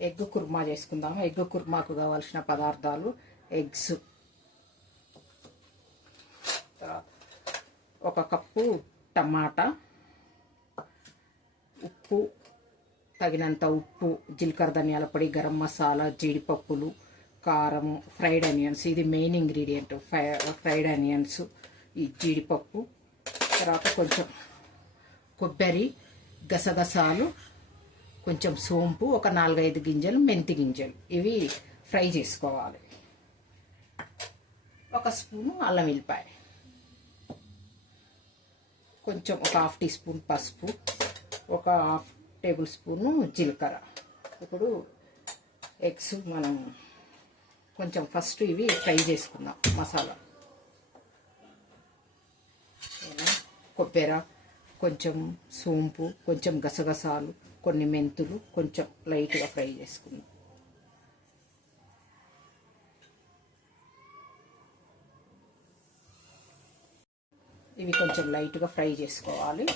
Egg kurma చేసుకుందాము. Egg కుర్మాకు కావాల్సిన పదార్థాలు ఎగ్స్, ఒక కప్పు టమాటా, ఉప్పు, తగినంత ఉప్పు, జీలకర్ర ధనియాల పొడి, గరం మసాలా, జీడిపప్పులు, కారము, ఫ్రైడ్ ఆనియన్స్, ఇది మెయిన్ ఇంగ్రీడియంట్. ఫ్రైడ్ ఆనియన్స్, ఈ జీడిపప్పు, తర్వాత కొంచెం కొబ్బరి, గసగసాలు, కొంచెం సోంపు, ఒక 4-5 గింజలు మెంతి గింజలు, ఇవి ఫ్రై చేసుకోవాలి. ఒక స్పూను అల్లం వెల్లిపాయ, కొంచెం ఒక 1/2 టీ స్పూన్ పసుపు, ఒక 1/2 టేబుల్ స్పూను జీలకర్ర. ఇప్పుడు ఎగ్స్ మనం కొంచెం ఫస్ట్ ఇవి ఫ్రై చేసుకుందాం. మసాలా కొబ్బరి, కొంచెం సోంపు, కొంచెం గసగసాలు, కొన్ని మెంతులు, కొంచెం లైట్గా ఫ్రై చేసుకుందాం. ఇవి కొంచెం లైట్గా ఫ్రై చేసుకోవాలి.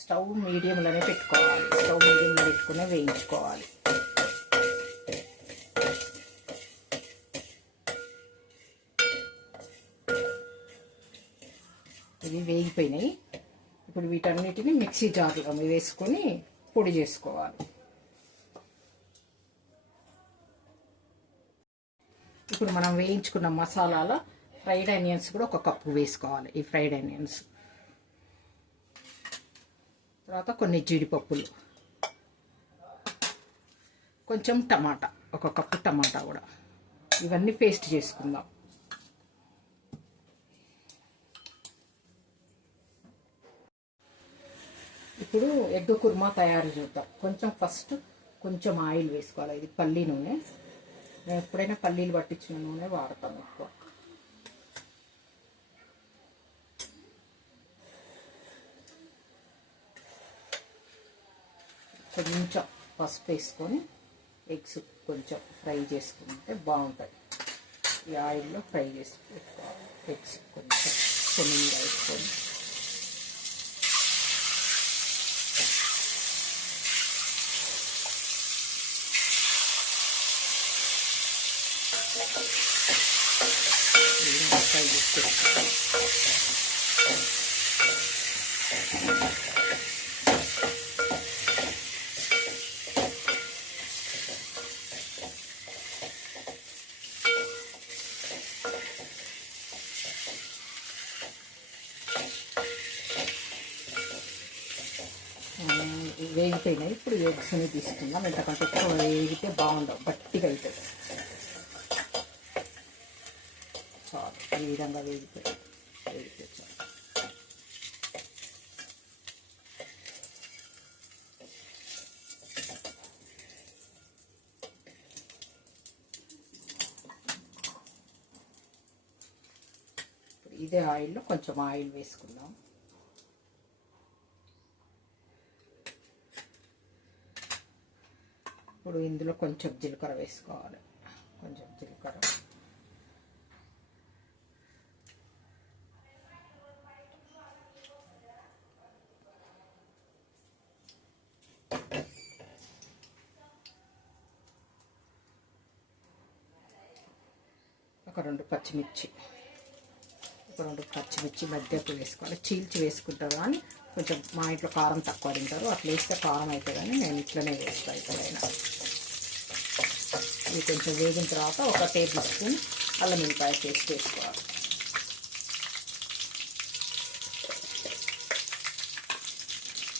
స్టవ్ మీడియంలోనే పెట్టుకోవాలి. స్టవ్ మీడియంలో పెట్టుకునే వేయించుకోవాలి. ఇవి వేగిపోయినాయి. ఇప్పుడు వీటన్నిటిని మిక్సీ జార్లో వేసుకొని పొడి చేసుకోవాలి. ఇప్పుడు మనం వేయించుకున్న మసాలాల ఫ్రైడ్ ఆనియన్స్ కూడా ఒక కప్పు వేసుకోవాలి. ఈ ఫ్రైడ్ ఆనియన్స్ తర్వాత కొన్ని జీడిపప్పులు, కొంచెం టమాటా, ఒక కప్పు టమాటా కూడా, ఇవన్నీ పేస్ట్ చేసుకుందాం. ఇప్పుడు ఎగ్ కుర్మా తయారు చేద్దాం. ఫస్ట్ కొంచెం ఆయిల్ వేసుకోవాలి. ఇది పల్లి నూనె, నేను ఎప్పుడైనా పల్లీలు పట్టించిన నూనె వాడతాను ఎక్కువ. కొంచెం పసుపు వేసుకొని ఎగ్స్ కొంచెం ఫ్రై చేసుకుంటే బాగుంటుంది. ఈ ఆయిల్లో ఫ్రై చేసి పెట్టుకోవాలి. ఎగ్స్ కొంచెం కొన్ని వేసుకొని ఫ్రై చేసి పెట్టుకోవాలి. వేగిపోయినాయి. ఇప్పుడు ఎగ్స్ని తీసుకుందాం. ఎంతకంటే ఎక్కువ వేగితే బాగుండవు, గట్టిగా అవుతుంది. చాలు, ఈ విధంగా వేగితే చాలు. ఇదే ఆయిల్లో కొంచెం ఆయిల్ వేసుకుందాం. ఇప్పుడు ఇందులో కొంచెం జీలకర్ర వేసుకోవాలి. కొంచెం జీలకర్ర, ఒక 2 పచ్చిమిర్చి, మధ్యకు వేసుకోవాలి. చీల్చి వేసుకుంటారు కానీ కొంచెం మా ఇంట్లో కారం తక్కువ తింటారు, అట్లా వేస్తే కారం అవుతుంది కానీ నేను ఇట్లనే వేస్తాను ఎక్కడైనా. ఇవి కొంచెం వేగిన తర్వాత ఒక టేబుల్ స్పూన్ అల్లం వెల్లిపాయ పేస్ట్ వేసుకోవాలి.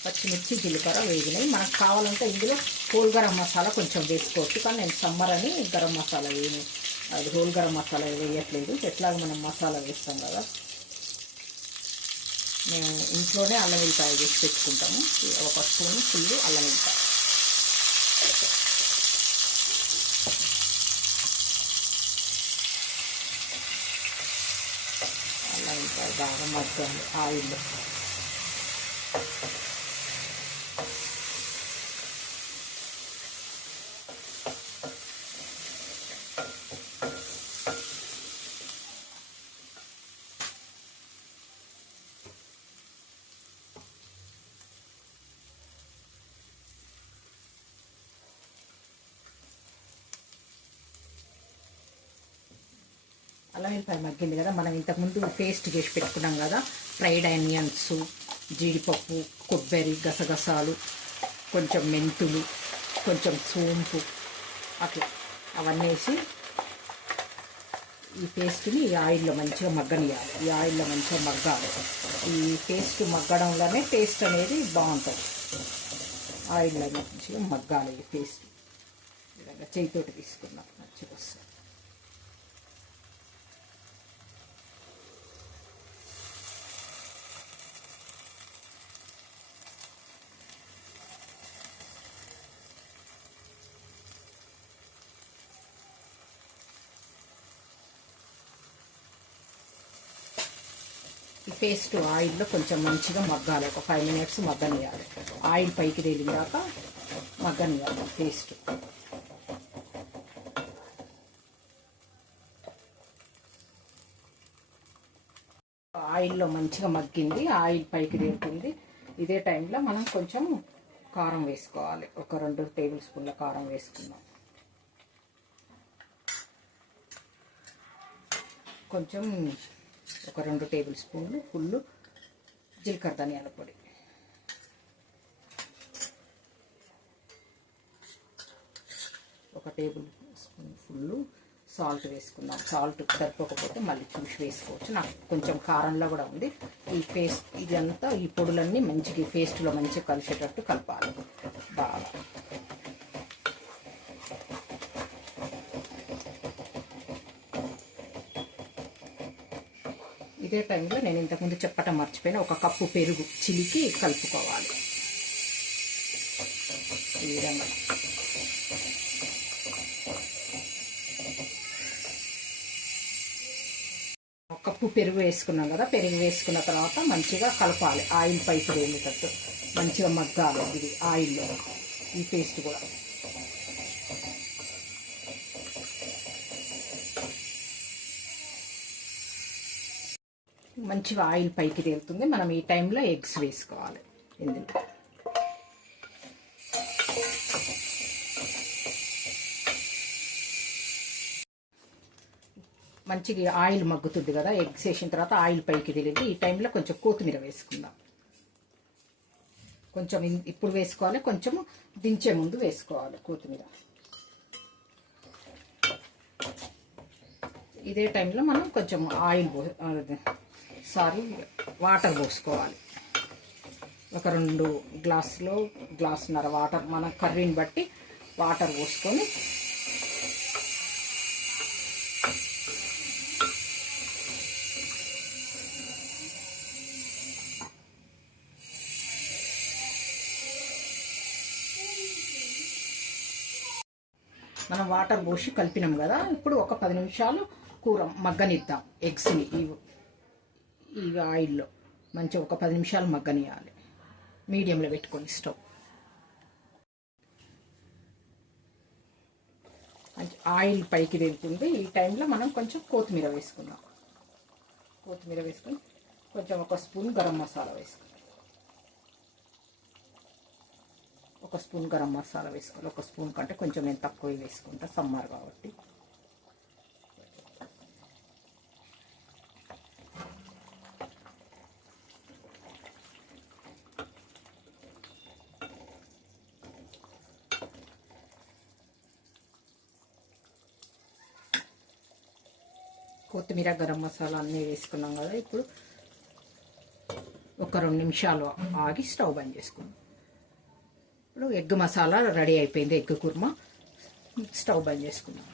పచ్చిమిర్చి, జీలకర్ర వేగినాయి. మనకు కావాలంటే ఇందులో హోల్ గరం మసాలా కొంచెం వేసుకోవచ్చు, కానీ నేను సమ్మర్ అని గరం మసాలా అది హోల్ గరం మసాలా వేయట్లేదు. ఎట్లాగ మనం మసాలా వేస్తాం కదా, మేము ఇంట్లోనే అల్లం వెల్లిపాయ వేసి పెట్టుకుంటాము. ఒక స్పూన్ ఫుల్ అల్లం వెల్లిపాయ, అల్లం బాగా మగ్గాలి ఆయిల్. అల్లం వెల్లిపాయ మగ్గింది కదా, మనం ఇంతకుముందు పేస్ట్ చేసి పెట్టుకున్నాం కదా, ఫ్రైడ్ ఆనియన్స్, జీడిపప్పు, కొబ్బరి, గసగసాలు, కొంచెం మెంతులు, కొంచెం సోంపు, అట్లా అవన్నీ వేసి ఈ పేస్ట్ని ఈ ఆయిల్లో మంచిగా మగ్గనియాలి. ఈ ఆయిల్లో మంచిగా మగ్గాలి. ఈ పేస్ట్ మగ్గడంలోనే టేస్ట్ అనేది బాగుంటుంది. ఆయిల్లో మంచిగా మగ్గాలి ఈ పేస్ట్. విధంగా చేయితోటి తీసుకున్నాం మంచిగా వస్తుంది. ఈ పేస్ట్ ఆయిల్లో కొంచెం మంచిగా మగ్గాలి. ఒక 5 minutes మగ్గనియాలి. ఆయిల్ పైకి తేలిందాక మగ్గనియాలి పేస్ట్. ఆయిల్లో మంచిగా మగ్గింది, ఆయిల్ పైకి తేలుతుంది. ఇదే టైంలో మనం కొంచెం కారం వేసుకోవాలి. ఒక 2 tablespoons కారం వేసుకుందాం. కొంచెం ఒక 2 tablespoons ఫుల్ జీలకర్ర ధనియాల పొడి, ఒక tablespoon ఫుల్ సాల్ట్ వేసుకుందాం. సాల్ట్ సరిపోకపోతే మళ్ళీ చూసి వేసుకోవచ్చు. నాకు కొంచెం కారంలో కూడా ఉంది. ఈ పేస్ట్ ఇదంతా ఈ పొడులన్నీ మంచిగా ఈ పేస్ట్లో మంచిగా కలిసేటట్టు కలపాలి బాగా. ఇదే టైంలో నేను ఇంతకుముందు చెప్పటం మర్చిపోయిన, 1 కప్పు పెరుగు చిలికి కలుపుకోవాలి. ఈ విధంగా కప్పు పెరుగు వేసుకున్నాం కదా, పెరుగు వేసుకున్న తర్వాత మంచిగా కలపాలి. ఆయిల్ పైకి వేసేటట్టు మంచిగా మగ్గాలి ఇది ఆయిల్లో. ఈ పేస్ట్ కూడా మంచిగా ఆయిల్ పైకి తేలుతుంది. మనం ఈ టైంలో ఎగ్స్ వేసుకోవాలి ఇందులో. మంచిగా ఆయిల్ మగ్గుతుంది కదా, ఎగ్స్ వేసిన తర్వాత ఆయిల్ పైకి తేలింది. ఈ టైంలో కొంచెం కొత్తిమీర వేసుకుందాం. కొంచెం ఇప్పుడు వేసుకోవాలి, కొంచెం దించే ముందు వేసుకోవాలి కొత్తిమీర. ఇదే టైంలో మనం కొంచెం వాటర్ పోసుకోవాలి. ఒక 2 గ్లాసులు, గ్లాసున్నర వాటర్, మన కర్రీని బట్టి వాటర్ పోసుకొని మనం వాటర్ పోసి కలిపినాం కదా, ఇప్పుడు ఒక 10 నిమిషాలు కూర మగ్గనిద్దాం. ఎగ్స్ని ఈ ఆయిల్లో మంచిగా ఒక 10 నిమిషాలు మగ్గనియాలి. మీడియంలో పెట్టుకొని స్టవ్. ఆయిల్ పైకి తేలుతుంది. ఈ టైంలో మనం కొంచెం కొత్తిమీర వేసుకుందాం. కొత్తిమీర వేసుకొని కొంచెం 1 స్పూన్ గరం మసాలా వేసుకుందాం. 1 స్పూన్ గరం మసాలా వేసుకోవాలి. 1 స్పూన్ కంటే కొంచెం నేను తక్కువ వేసుకుంటా, సమ్మర్ కాబట్టి. కొత్తిమీర, గరం మసాలా అన్నీ వేసుకున్నాం కదా, ఇప్పుడు ఒక 2 నిమిషాలు ఆగి స్టవ్ బంద్ చేసుకుందాం. ఇప్పుడు ఎగ్ మసాలా రెడీ అయిపోయింది. ఎగ్ కుర్మా. స్టవ్ బంద్ చేసుకుందాం.